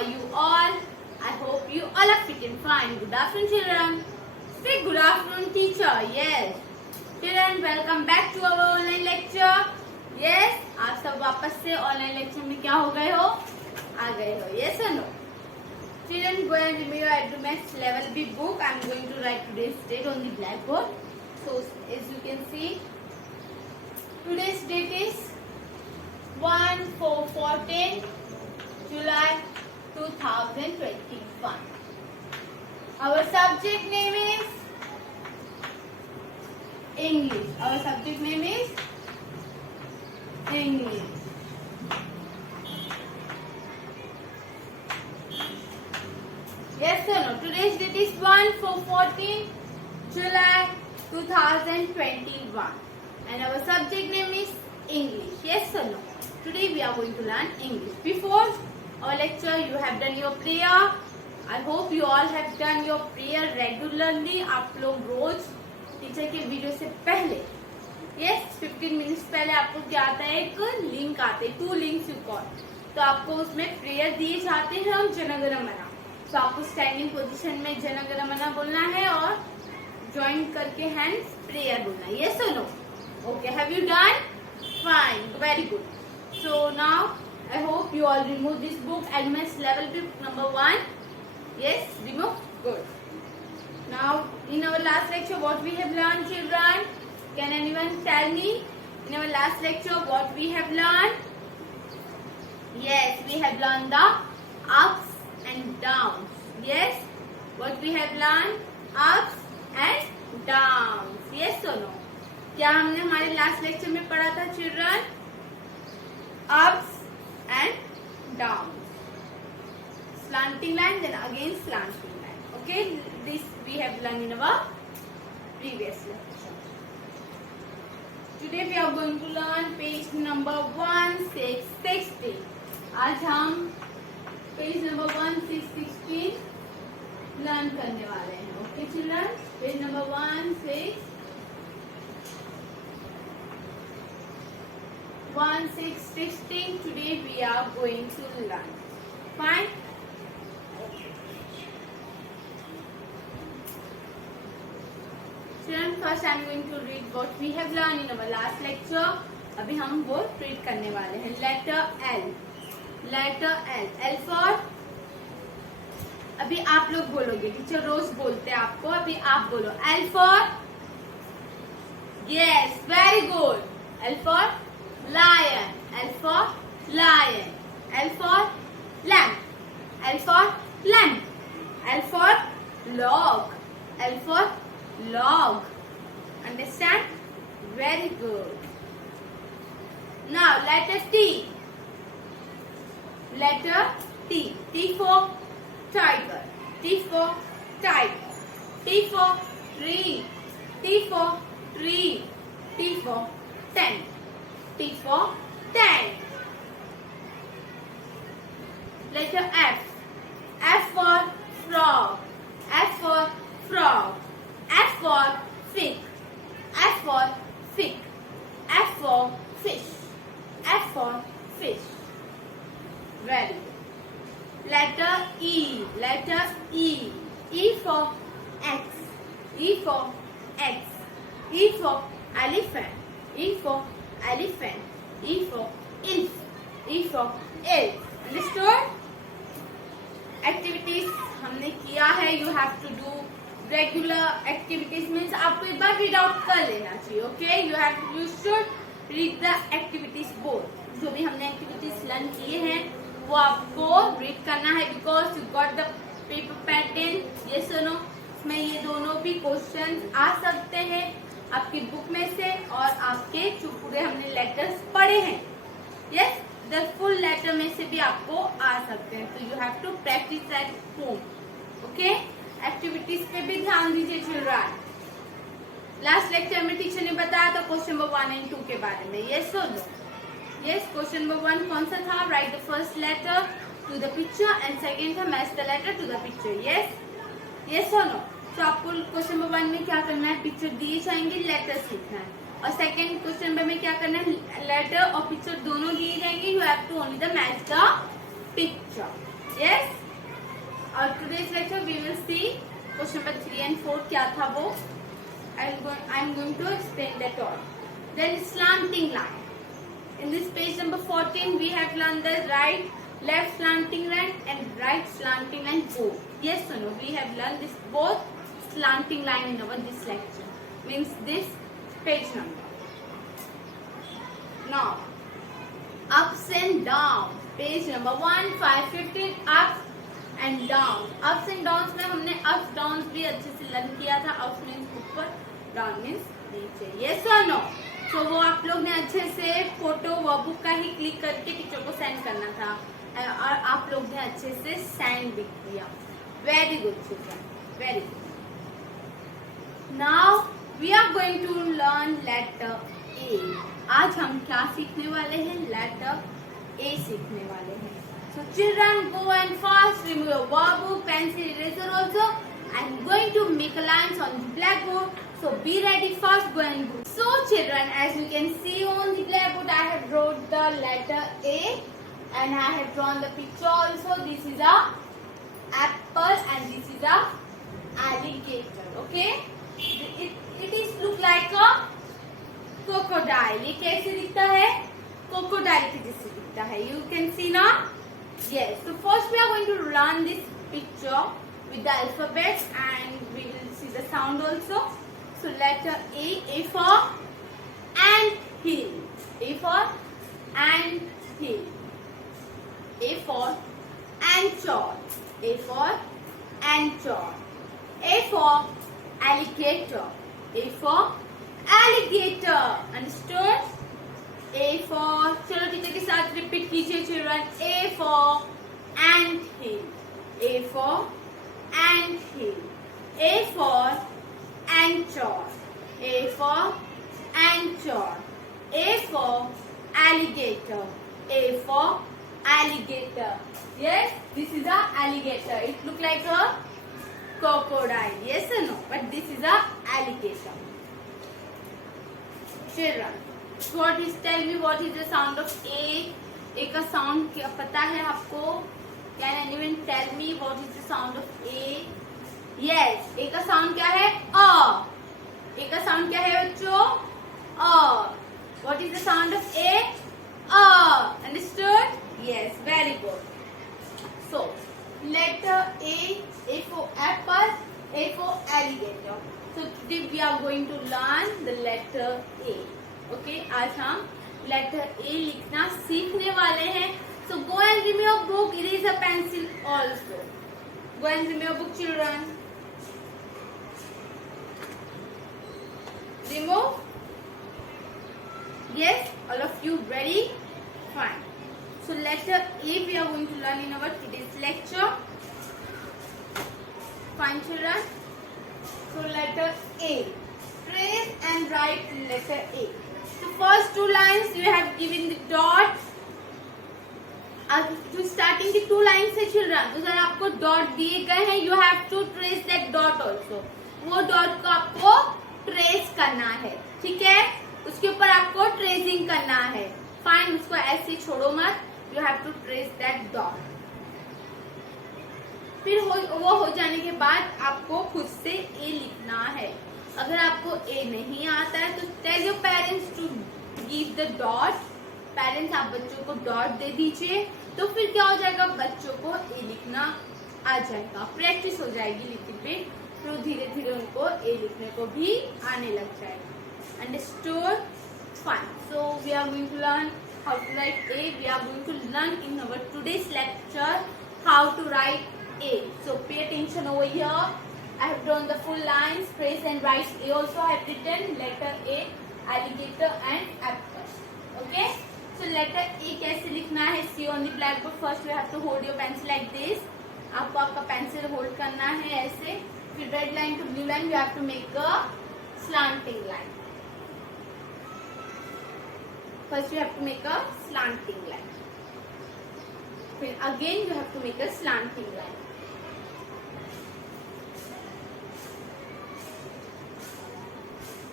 are you all? I hope you all are fit and fine. Good afternoon, children. Say good afternoon, teacher. Yes. Children, welcome back to our online lecture. Yes, आप सब वापस से online lecture में क्या हो गए हो? आ गए हो. Yes or no? Children, go and remove your Advanced Level B book. I am going to write today's date on the blackboard. So, as you can see, today's date is 1/4/14 July 2021. Our subject name is English. Our subject name is English. Yes or no? Today's date is 1/4/14 July 2021. And our subject name is English. Yes or no? Today we are going to learn English. Before our lecture, you have done your prayer. I hope you all have done your prayer regularly. आप लोग रोज teacher के video से पहले, yes, 15 minutes पहले आपको क्या आता है? एक लिंक आते हैं, 2 links you got. तो आपको उसमें प्रेयर दिए जाते हैं और जनगणमना. तो आपको स्टैंडिंग पोजीशन में जनगणमना बोलना है और ज्वाइन करके हैंड्स प्रेयर बोलना है. Yes or no? Okay, have you done? Fine, very good. So now I hope you all remove this book, Advanced Level book number 1. Yes, remove. Good. Now in our last lecture, what we have learned, children? Can anyone tell me? In our last lecture, what we have learned? Yes, we have learned the ups and downs. Yes, what we have learned? Ups and downs. Yes or no? क्या हमने हमारे last lecture में पढ़ा था, children? Ups and down. Slanting line, then again slanting line. Okay, this we have learned in our previous lecture. Today we are going to learn page number 1660. आज हम page number 1616 learn करने वाले हैं. Okay children, page number 1616. Today we are going to learn. Fine. Children, first I am going to read what we have learned in our last lecture. अभी हम वो read करने वाले हैं. Letter L. Letter L. L for. अभी आप लोग बोलोगे, टीचर रोज बोलते हैं आपको, अभी आप बोलो. L for. Yes, very good. L for lion. L for lion. L for lamp. L for lamp. L for log. L for log. Understand? Very good. Now letter T. Letter T. T for tiger. T for tiger. T for tree. T for tree. T for tent. T for tent. Letter F. F for frog. F for frog. F for fig. F for fig. F for fish. F for fish. Very good. Letter E. Letter E. E for X. E for X. E for elephant. E for elephant. E for elf. E for elf. Understood? Activities हमने किया है. You have to do regular activities. means आपको एक बार read out कर लेना चाहिए. Okay? You should read the activities board. जो भी हमने activities learn किए हैं वो आपको read करना है because you got the paper pattern. Yes or no? इसमें ये दोनों भी questions आ सकते हैं आपकी बुक में से और आपके जो पूरे हमने लेटर्स पढ़े हैं. Yes, the full letter में से भी आपको आ सकते हैं. तो you have to practice at home. Okay? Activities पे भी ध्यान दीजिए चिल्ड्रन. लास्ट लेक्चर में टीचर ने बताया था क्वेश्चन नंबर 1 और 2 के बारे में. यस और नो? यस, क्वेश्चन नंबर 1 कौन सा था? Right the first letter to the picture and second था match the letter to the picture. Yes, yes और नो? तो आपको क्वेश्चन नंबर 1 में क्या करना है? पिक्चर दिए जाएंगे, लेटर्स लिखना है. और सेकेंड क्वेश्चन में क्या करना है? लेटर और पिक्चर दोनों दिए जाएंगे. You have to only the match the picture. Yes. और today's lecture we will see question number 3 and 4 क्या था वो. I'm going to explain that all. Then slanting line. In this page number 14 we have learned the right, left slanting line and right slanting line both. Yes or no? We have learned this both slanting line in our this lecture. Means this page number. Now ups and downs. Page number 1, 5, 15 ups and downs. Ups and downs में हमने ups downs भी अच्छे से learn किया था. Ups means ऊपर, down means नीचे. Yes or no? तो वो आप लोग ने अच्छे से फोटो वर्कबुक का ही क्लिक करके टीचर को सेंड करना था और आप लोग ने अच्छे से सेंड भी किया. Very good children, very good. Now we are going to learn letter A. आज हम क्या सीखने वाले हैं? लेटर ए सीखने वाले हैं. So children, go and fast remove your workbook, pencil, eraser also. I'm going to make a lines on the blackboard. So be ready fast, go and do. So children, as you can see on the blackboard, I have wrote the letter A and I have drawn the picture also. This is a apple and this is a alligator. Okay? It is look like a crocodile. ये कैसे दिखता है? Crocodile के जैसे दिखता है. You can see now? Yes. So first we are going to learn this picture with the alphabet and we will see the sound also. So letter A for anthill. A for anthill. A for anchor. A for anchor. A for alligator. A for alligator. Understood? A for, चलो teacher के साथ repeat कीजिए children. A for anthill. A for anthill. A for anchor. A for anchor. A for alligator. A for alligator. Yes, this is a alligator. It look like a crocodile. Yes or no? But this is a alligator. Children, what is, tell me what is the sound of A? A का sound क्या पता है आपको? Can anyone tell me what is the sound of A? Yes, A का sound क्या है? A. A का sound क्या है बच्चों? A. What is the sound of A? A. Understood? Yes, very good. So, letter A. A for apple. A for alligator. So today we are going to learn the letter A. Okay, आज हम letter A लिखना सीखने वाले हैं. So go and remove your book, eraser, pencil also. Go and remove your book, children. Remove. Yes, all of you ready? Fine. So letter A we are going to learn in our today's lecture. Fine, children. So letter A. Trace and write letter A. So first two lines you have given the dot. जो starting की 2 lines है children, तो sir आपको dot दिए गए हैं. You have to trace that dot also. वो dot को आपको ट्रेस करना है. ठीक है, उसके ऊपर आपको ट्रेसिंग करना है. फाइन, उसको ऐसे छोड़ो मत. You have to trace that dot. फिर वो हो जाने के बाद आपको खुद से ए लिखना है. अगर आपको ए नहीं आता है तो tell your parents to give the dot. Parents आप बच्चों को डॉट दे दीजिए, तो फिर क्या हो जाएगा, बच्चों को ए लिखना आ जाएगा. प्रैक्टिस हो जाएगी लिखने पे, तो धीरे धीरे उनको ए लिखने को भी आने लग जाएगा. Understood? Fine. So we are going to learn how to write A. We are going to learn in our today's lecture how to write A. So pay attention over here. I have drawn the full lines. Trace and write A. Also I have written letter A, alligator and apple. Okay. So letter A कैसे लिखना है? See on the blackboard. First you have to hold your pencil like this. आपको आपका pencil hold करना है ऐसे. फिर red line to blue line you have to make a slanting line. First you have to make a slanting line. Then again you have to make a slanting line.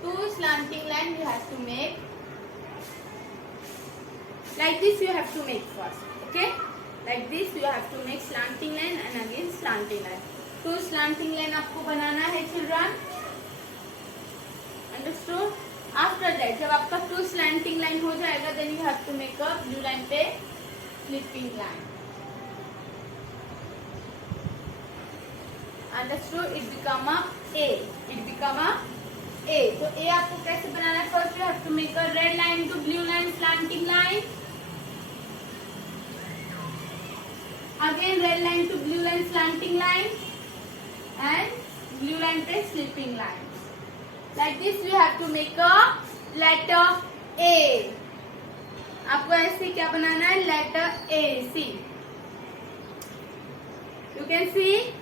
Two slanting line you have to make. Like this you have to make first. Okay. Like this you have to make slanting line and again slanting line. 2 slanting line आपको बनाना है children. Understood? After that जब आपका 2 slanting line हो जाएगा then you have to make a blue line पे slipping line. Understood? It become a A. It become a A. तो A आपको कैसे बनाना है? First you have to make a red line to blue line slanting line. Again red line to blue line slanting line and blue line पे slipping line. Like this you have to make a letter A. आपको ऐसे क्या बनाना है? Letter A. See. You can see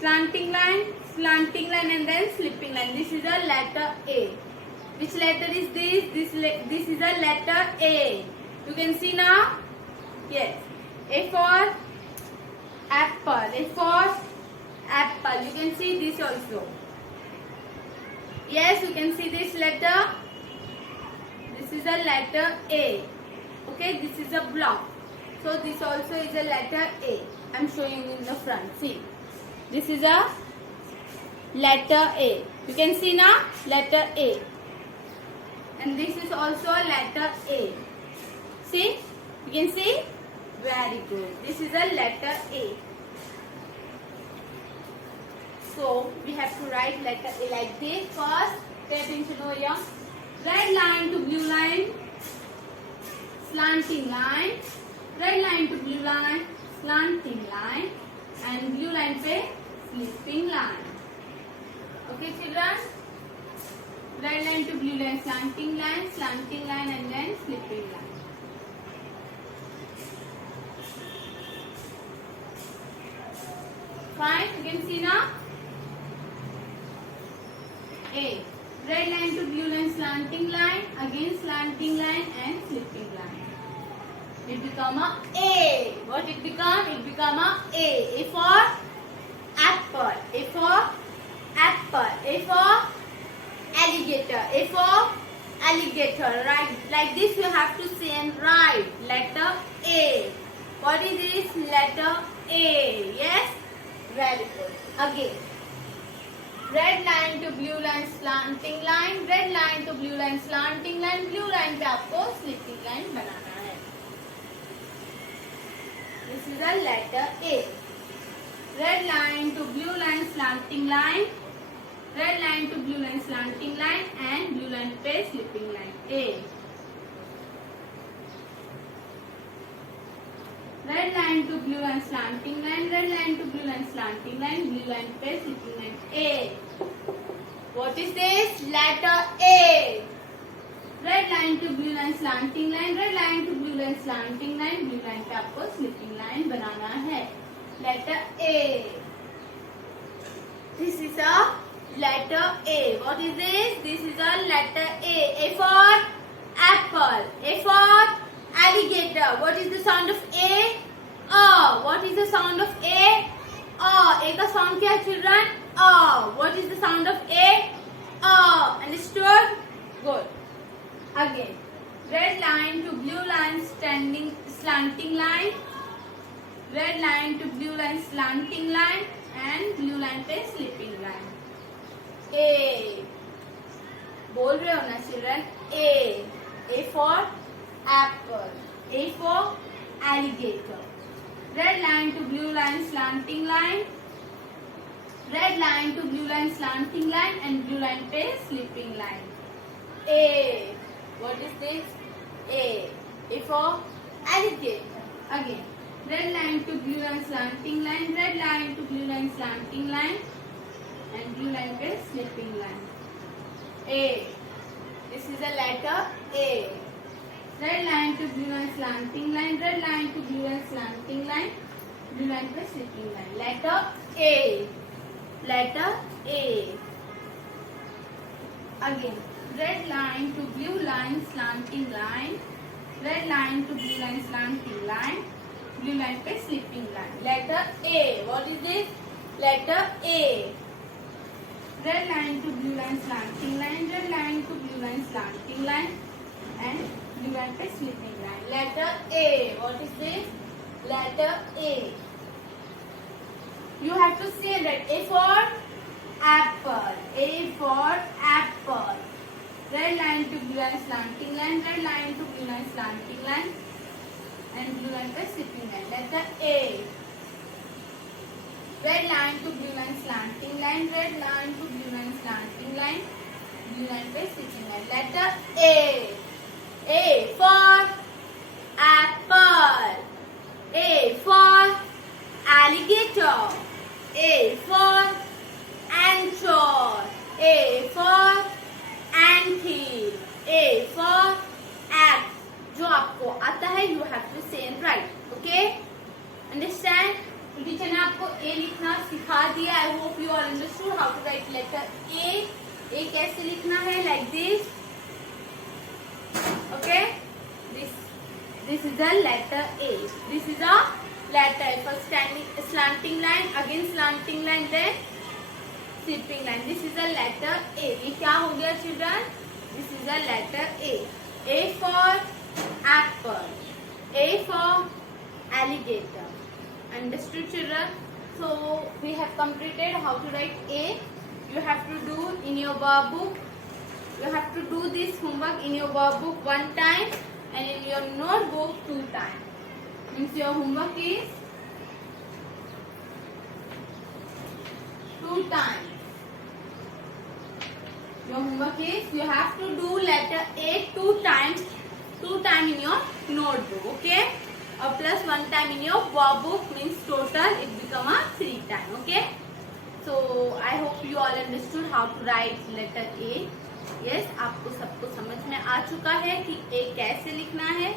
slanting line and then slipping line. This is a letter A. Which letter is this? This is a letter A. You can see now? Yes. A for apple. A for apple. You can see this also. Yes, you can see this letter. This is a letter A. Okay, this is a block. So this also is a letter A. I am showing in the front. See, this is a letter A. You can see now letter A. And this is also a letter A. See, you can see. Very good. This is a letter A. So we have to write letter A like this. First, pay attention over here. Red line to blue line, slanting line. Red line to blue line, slanting line, and blue line पे slipping line. Okay, children. Red line to blue line, slanting line, and then slipping line. Fine, you can see now. A. Red line to blue line, slanting line, again slanting line and slipping line. It become a A. What it become? It become a A. A for apple. A for apple. A for alligator. A for alligator. Right? Like this you have to say and write. Letter A. What is this? Letter A. Yes? Very good. Again. Red line to blue line, slanting line. Red line to blue line, slanting line. Blue line पे आपको slipping line बनाना है. This is a letter A. Red line to blue line, slanting line. Red line to blue line, slanting line and blue line पे slipping line. A. Red line to blue line, slanting line. Red line to blue line, slanting line. Blue line पे slipping line. A. What is this? Letter A. Red line to blue line, slanting line. Red line to blue line, slanting line. Blue line पे आपको slipping line बनाना है. Letter A. This is a letter A. What is this? This is a letter A. A for apple. A for alligator. What is the sound of A? A. What is the sound of A? A. A का sound क्या है children? A. What is the sound of A? A. Understood? Good. Again. Red line to blue line, slanting line. Red line to blue line, slanting line and blue line पे slipping line. A. बोल रहे हो ना children? A. A for apple. A for alligator. Red line to blue line, slanting line. Red line to blue line, slanting line and blue line पे slipping line. A. What is this? A. A for alligator. Again. Red line to blue line, slanting line. Red line to blue line, slanting line and blue line पे slipping line. A. This is a letter A. Red line to blue line, slanting line. Red line to blue line, slanting line. Blue line पे slipping line. Letter A. Letter A. Again. Red line to blue line, slanting line. Red line to blue line, slanting line. Blue line पे slipping line. Letter A. What is this? Letter A. Red line to blue line, slanting line. Red line to blue line, slanting line and blue line पे slipping line. Letter A. What is this? letter A. You have to say that A for apple. A for apple. Red line to blue line, slanting line. Red line to blue line, slanting line. And blue line पे sitting line. Letter A. Red line to blue line, slanting line. Red line to blue line, slanting line. Blue line पे sitting line. Letter A. A for apple. A for alligator. A for anchor. A for anthill. A for axe. जो आपको आता है you have to say and write. Okay? Understand? Teacher ने आपको A लिखना सिखा दिया. I hope you all understood how to write letter A. A कैसे लिखना है? Like this. Okay? This is the letter A. This is a letter for standing slanting line, again slanting line, then slipping line. This is a letter A. ये क्या हो गया children? This is a letter A. A for apple. A for alligator. Understood children? So we have completed how to write A. You have to do in your workbook. You have to do this homework in your workbook 1 time and in your notebook 2 times. Means your homework is 2 times. Your homework is you have to do letter A 2 times. 2 times in your notebook. Okay? Or plus 1 time in your workbook, means total it become a 3 times. Okay? So I hope you all understood how to write letter A. Yes, आपको सबको समझ में आ चुका है कि A कैसे लिखना है.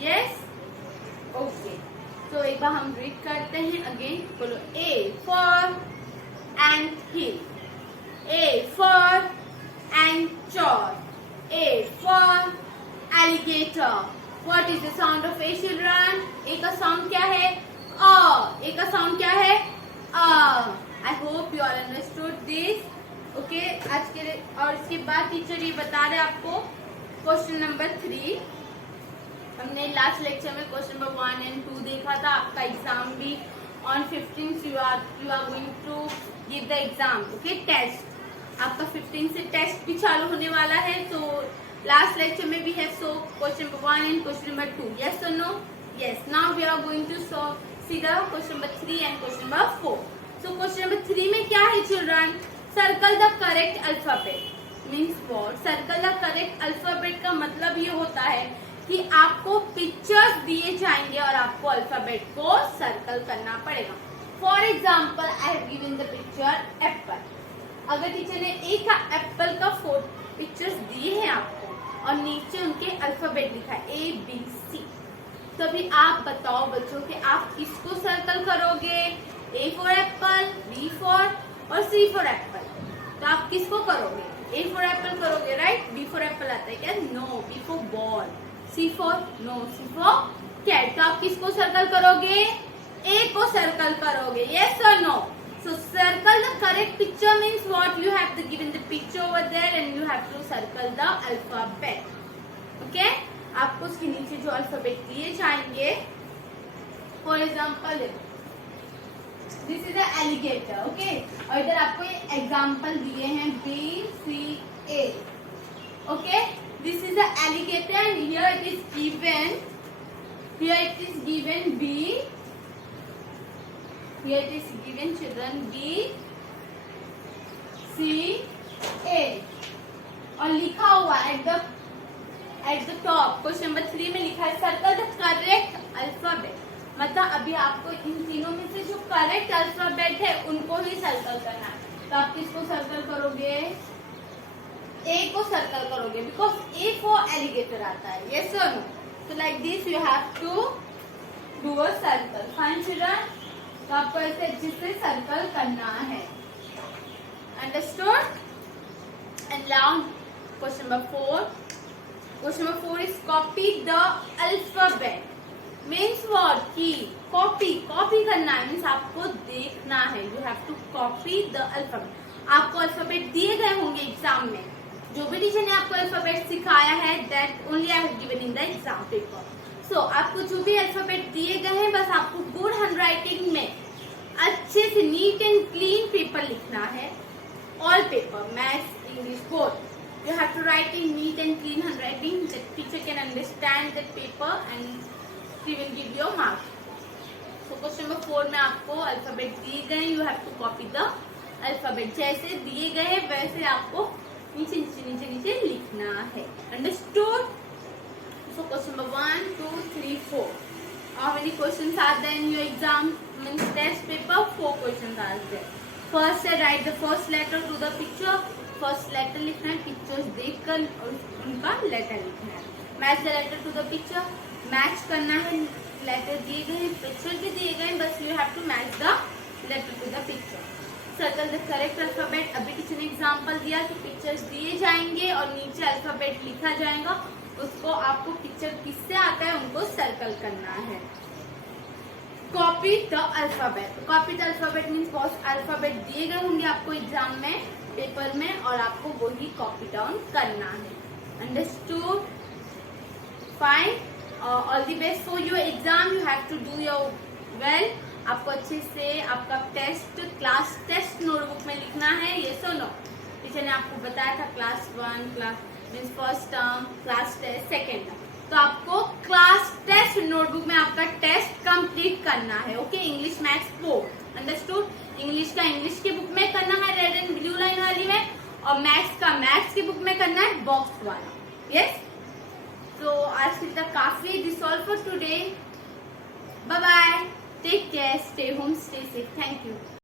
Yes? Okay. तो एक बार हम रीड करते हैं अगेन. बोलो A for anthill. A for anchor. A for alligator. What is the sound of A children? A का साउंड क्या है? A. A का साउंड क्या है? A. I hope you all understood this. Okay आज के और इसके बाद टीचर ये बता रहे आपको क्वेश्चन नंबर 3. हमने लास्ट लेक्चर में क्वेश्चन नंबर 1 and 2 देखा था. आपका एग्जाम भी on 15 you are going to give the exam. Okay test आपका 15 से टेस्ट भी चालू होने वाला है. तो लास्ट लेक्चर में भी है so question number 1 and question number 2. Yes और no? Yes. Now we are going to see the question number 3 and question number 4. So question number 3 में क्या है children? Circle the correct alphabet. Means what? Circle the correct alphabet का मतलब ये होता है कि आपको पिक्चर्स दिए जाएंगे और आपको अल्फाबेट को सर्कल करना पड़ेगा. For example I have given the picture Apple. अगर टीचर ने एक एप्पल का पिक्चर्स दिए हैं आपको और नीचे उनके अल्फाबेट लिखा है ABC, तो अभी आप बताओ बच्चों कि आप किसको सर्कल करोगे? A for apple, B for और C फॉर एप्पल. तो आप किसको करोगे? A फॉर एप्पल करोगे, राइट? B फॉर एप्पल आता है क्या? No. B for ball. C for no. C for cat. तो आप किसको सर्कल करोगे? A को सर्कल करोगे. यस और no? So circle the correct picture means what? You have to given the picture over there and you have to circle the alphabet. Okay? आपको उसके नीचे जो अल्फाबेट दिए जाएंगे, for example this is the alligator. Okay? और इधर आपको example दिए हैं B C A. Okay? This is the alligator and here it is given. Here it is given B. Here it is given children B C A और लिखा हुआ at the top question number 3 में लिखा है circle the correct alphabet. मतलब अभी आपको इन तीनों में से जो करेक्ट अल्फाबेट है उनको ही सर्कल करना है. तो आप किसको सर्कल करोगे? A को सर्कल करोगे बिकॉज A फॉर एलिगेटर आता है. यस और नो? तो like this you have to do a circle. Fine children? तो आपको ऐसे अच्छे से सर्कल करना है. Understood? And now question number 4. Question number 4 is copy the alphabet. Means what? की कॉपी करना है. मीन्स आपको देखना है. You have to copy the alphabet. आपको अल्फाबेट दिए गए होंगे एग्जाम में. जो भी टीचर ने आपको अल्फाबेट सिखाया है that only I have given in the exam paper. So आपको जो भी अल्फाबेट दिए गए हैं बस आपको गुड हैंडराइटिंग में अच्छे से नीट एंड क्लीन पेपर लिखना है. All paper, maths, English, both. You have to write in neat and clean handwriting that teacher can understand that paper and he will give you marks. So question number 4 में आपको alphabet दिए गए. You have to copy the alphabet. जैसे दिए गए वैसे आपको नीचे नीचे नीचे नीचे लिखना है. Understood? So question number 1, 2, 3, 4. How many questions are there in your exam? Means test paper. 4 questions are there. First write the first letter to the picture. First letter लिखना है, पिक्चर्स देखकर उनका लेटर लिखना है. Match the letter to the picture, match करना है. Letter दिए गए, पिक्चर भी दिए गए, बस you have to match the letter to the picture. Circle the correct alphabet. अभी किसी ने एग्जांपल दिया कि पिक्चर्स दिए जाएंगे और नीचे अल्फाबेट लिखा जाएगा. उसको आपको पिक्चर किससे आता है उनको सर्कल करना है. Copy the alphabet. Copy the alphabet means बहुत अल्फाबेट दिए गए होंगे आपको एग्जाम में पेपर में और आपको वही कॉपी डाउन करना है. Understood? Fine. All the best for your exam. You have to do your well. आपको अच्छे से आपका टेस्ट क्लास टेस्ट नोटबुक में लिखना है. ये सो नो टीचर ने आपको बताया था class 1 class means first term, class test second term. तो आपको क्लास टेस्ट नोटबुक में आपका टेस्ट कंप्लीट करना है. Okay, English, maths, both. Understood? English का इंग्लिश की बुक में करना है रेड एंड ब्लू लाइन वाली में, और मैथ्स का मैथ्स की बुक में करना है बॉक्स वाला. यस. तो आज की तक काफी. This all for today. Bye bye. Take care. Stay home, stay safe. Thank you.